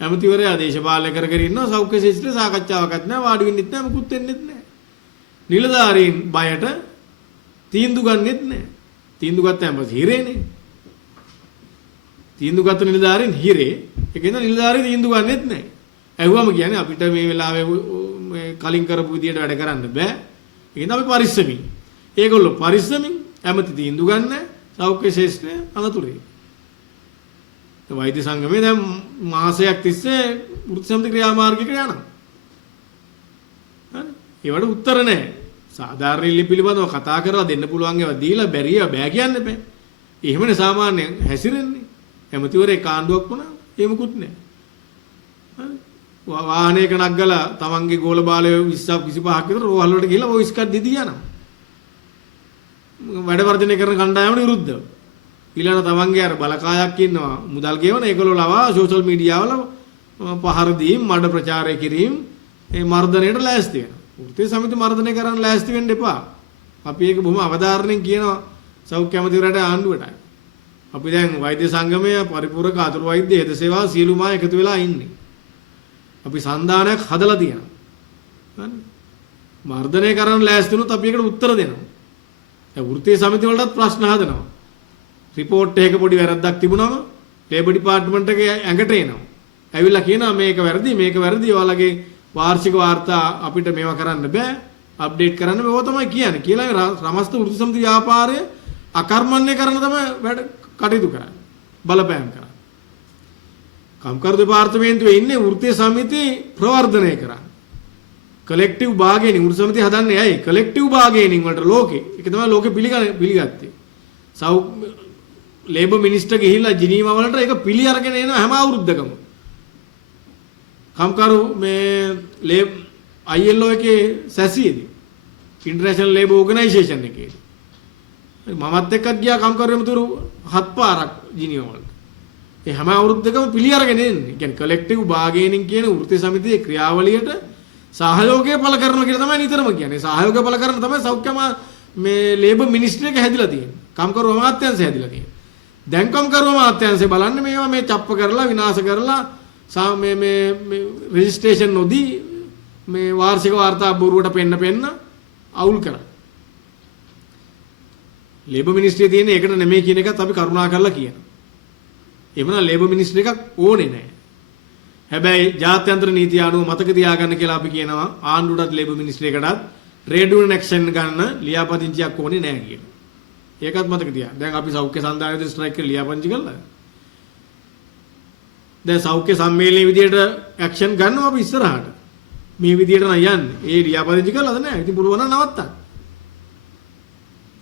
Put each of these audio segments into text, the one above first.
ඇමතිවරයා දේශපාලනය කර කර ඉන්නවා සෞඛ්‍ය ශිෂ්ට්‍ර සාකච්ඡාවක්වත් නැහැ වාඩි වෙන්නෙත් නැහැ මුකුත් වෙන්නෙත් නැහැ. නිලධාරීන් බයට තීන්දුව ගන්නෙත් නැහැ. තීන්දුව ගත්තාම පස්සේ හිරේනේ. තීන්දුව ගත්ත නිලධාරීන් හිරේ. ඒකෙන්ද නිලධාරී තීන්දුව ගන්නෙත් නැහැ. ඇහුවම කියන්නේ අපිට මේ වෙලාවේ මේ කලින් කරපු විදියට වැඩ කරන්න බෑ. ඒකෙන්ද අපි පරිස්සමින්. ඒගොල්ලෝ පරිස්සමින් ඇමති තීන්දුව ගන්න සෞඛ්‍ය ශිෂ්ට්‍ර අනතුරේ. වෛද්‍ය සංගමේ දැන් මාසයක් තිස්සේ වෘත්ති සමිති ක්‍රියාමාර්ගයකට යනවා. හරි. ඒවට උත්තර නැහැ. සාධාරණ ඉල්ලීම් පිළිබඳව කතා කරලා දෙන්න පුළුවන් ඒවා දීලා බැරිය බෑ කියන්න බෑ. එහෙමනේ සාමාන්‍යයෙන් හැසිරෙන්නේ. ඇමතිවරේ කාණ්ඩුවක් වුණා ඒ මුකුත් නැහැ. හරි. වාහනයක නග්ගලා තමන්ගේ ගෝල බාලය 20ක් 25ක් විතර රෝහල් වලට ගිහලා වොයිස් කට් දෙදී යනවා. වැඩ වර්ධනය කරන කණ්ඩායමට විරුද්ධව. ඊළඟ තමන්ගේ අර බලකායක් ඉන්නවා මුදල් ගෙවන ඒගොල්ලෝ ලවා සෝෂල් මීඩියා වල පහර දීම් මඩ ප්‍රචාරය කිරීම ඒ මර්ධනයට ලෑස්ති වෙනවා. වෘත්තීය සමිති මර්ධනය කරන්න ලෑස්ති වෙන්න එපා. අපි ඒක බොහොම අවධාරණයෙන් කියනවා සෞඛ්‍ය අමාත්‍යවරයාට ආණ්ඩුවට. අපි දැන් වෛද්‍ය සංගමය පරිපූර්ණක අතුරු වෛද්‍ය හෙද සේවාව සියලුම අය එකතු වෙලා ඉන්නේ. අපි සන්දානයක් හදලා තියෙනවා. හරි. මර්ධනය කරන්න ලෑස්ති වුණොත් අපි ඒකට උත්තර දෙනවා. දැන් වෘත්තීය සමිති වලටත් ප්‍රශ්න හදනවා. රිපෝට් එකක පොඩි වැරද්දක් තිබුණාම ලේබර් ඩිපාර්ට්මන්ට් එකේ ඇඟට එනවා. ඇවිල්ලා කියනවා මේක වැරදි ඔයාලගේ වාර්ෂික වාර්තා අපිට මේවා කරන්න බෑ අප්ඩේට් කරන්න මේව තමයි කියන්නේ කියලා සමස්ත වෘත්ති සමිති ව්‍යාපාරය අකර්මණ්‍ය කරන තමයි වැඩ කටයුතු කරන්නේ බලපෑම් කරන්නේ. කම්කරු දෙපාර්තමේන්තුවේ ඉන්නේ වෘත්තීය සමිති ප්‍රවර්ධනය කරන්නේ. කලෙක්ටිව් බාගේනින් වෘත්ති සමිති හදන්නේ ඇයි? කලෙක්ටිව් බාගේනින් වලට ලෝකේ. ඒක තමයි ලෝකේ පිළිගත්තේ. ලේබර් මිනිස්ටර් ගිහිල්ලා ජිනීවා වලට ඒක පිළි අරගෙන එන හැම අවුරුද්දකම. කම්කරු මේ ILO එකේ සැසියේදී ඉන්ටර්නැෂනල් ලේබර් ඕගනයිසේෂන් එකේ මමත් එක්කත් ගියා කම්කරු එමුතුරු 7 පාරක් ජිනීවා වලට. ඒ හැම අවුරුද්දකම පිළි අරගෙන එන්නේ. කියන්නේ කලෙක්ටිව් බාගේනින් කියන වෘත්තීය සමිතියේ ක්‍රියාවලියට සහයෝගය පළ කරනවා කියලා තමයි නිතරම කියන්නේ. සහයෝගය පළ කරන තමයි සෞඛ්‍ය මේ ලේබර් මිනිස්ට්‍රි එක හැදිලා තියෙන්නේ. කම්කරු අමාත්‍යාංශය හැදිලා තියෙන්නේ. දැන් කම්කරු අමාත්‍යාංශය බලන්නේ මේවා මේ චප්ප කරලා විනාශ කරලා මේ රෙජිස්ට්‍රේෂන් නොදී මේ වාර්ෂික වාර්තා බොරුවට පෙන්න අවුල් කරා. ලේබර් මිනිස්ට්‍රියේ තියෙන ඒකට නෙමෙයි කියන එකත් අපි කරුණා කරලා කියනවා. එවනම් ලේබර් මිනිස්ට්‍රි එකක් ඕනේ නැහැ. හැබැයි ජාත්‍යන්තර නීතිය අනුව මතක තියාගන්න කියලා අපි කියනවා ආණ්ඩුවටත් ලේබර් මිනිස්ට්‍රි එකටත් ට්‍රේඩ් යුනියන් ඇක්ෂන් ගන්න ලියාපදිංචියක් ඕනේ නැහැ කියනවා. ඒකත් මතක තියාගන්න. දැන් අපි සෞඛ්‍ය සන්ධානයේ ස්ට්‍රයික් කරලා ලියාපදිංචි කළා. දැන් සෞඛ්‍ය සම්මේලනයේ විදියට ඇක්ෂන් ගන්නවා අපි ඉස්සරහට. මේ විදියට නම් යන්නේ. ඒ ලියාපදිංචි කළාද නැහැ. ඉතින් පුළුවන් නම් නවත්තන්න.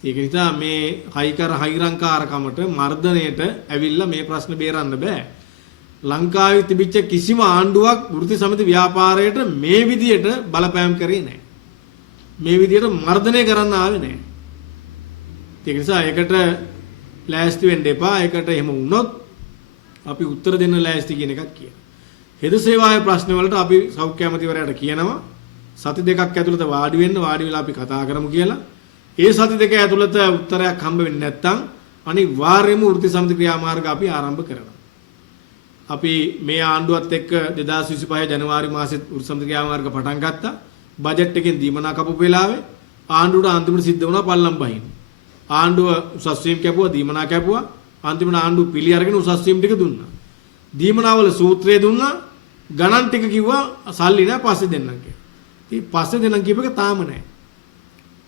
ඒක නිසා මේ හයිරංකාරකමට මර්ධනයට ඇවිල්ලා මේ ප්‍රශ්න බේරන්න බෑ. ලංකාවේ තිබිච්ච කිසිම ආණ්ඩුවක් වෘත්ති සමිති ව්‍යාපාරයට මේ විදියට බලපෑම් කරේ නැහැ. මේ විදියට මර්ධනය කරන්න ආවේ නැහැ. ඒක නිසා ඒකට ලෑස්ති වෙන්න එපා. ඒකට එහෙම වුණොත් අපි උත්තර දෙන්න ලෑස්ති කියන එකක් කියනවා. හෙද සේවාවේ ප්‍රශ්න වලට අපි සෞඛ්‍ය අමාත්‍යවරයාට කියනවා සති දෙකක් ඇතුළත වාඩි වෙලා අපි කතා කරමු කියලා. ඒ සති දෙක ඇතුළත උත්තරයක් හම්බ වෙන්නේ නැත්නම් අනිවාර්යයෙන්ම වෘත්ති සමිති ක්‍රියාමාර්ග අපි ආරම්භ කරනවා. අපි මේ ආණ්ඩුවත් එක්ක 2025 ජනවාරි මාසෙත් වෘත්ති සමිති ක්‍රියාමාර්ග පටන් ගත්තා. බජට් එකෙන් දීමනා කපපු වෙලාවේ ආණ්ඩුවට අන්තිමට සිද්ධ වුණා පල්ලම් බහින්න. ආණ්ඩුව උසස් වීම කැපුවා, දීමනා කැපුවා. අන්තිමට ආණ්ඩුව පිළි අරගෙන උසස් වීම ටික දුන්නා. දීමනාවල සූත්‍රය දුන්නා. ගණන් ටික කිව්වා සල්ලි නෑ පස්සේ දෙන්නම් කියලා. ඉතින් පස්සේ දෙන්නම් කියප එක තාම නෑ.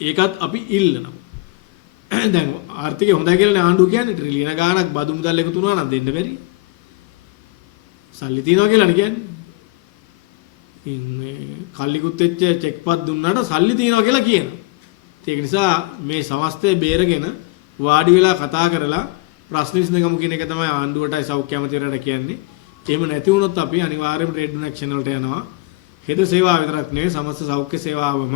ඒකත් අපි ඉල්ලනවා. දැන් ආර්ථිකය හොඳයි කියලා ආණ්ඩුව කියන්නේ ට්‍රිලියන ගාණක් බදු මුදල් එකතු වුණා නම් දෙන්න බැරි. සල්ලි තියනවා කියලා නේ කියන්නේ. ඉන්නේ කල්ලිකුත් වෙච්ච චෙක්පත් දුන්නාට සල්ලි තියනවා කියලා කියනවා. ඒක නිසා මේ සමස්තය බේරගෙන වාඩි වෙලා කතා කරලා ප්‍රශ්න විසඳගමු කියන එක තමයි ආණ්ඩුවටයි සෞඛ්‍ය අමාත්‍යවරයාට කියන්නේ. එහෙම නැති වුණොත් අපි අනිවාර්යයෙන්ම ට්‍රේඩ් යුනියන් ඇක්ෂන් වලට යනවා. හෙද සේවාව විතරක් නෙවෙයි සමස්ත සෞඛ්‍ය සේවාවම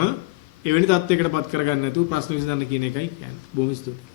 එවැනි තත්යකටපත් කරගන්න නැතුව ප්‍රශ්න විසඳන්න කියන එකයි කියන්නේ. බොහොම ස්තුතියි.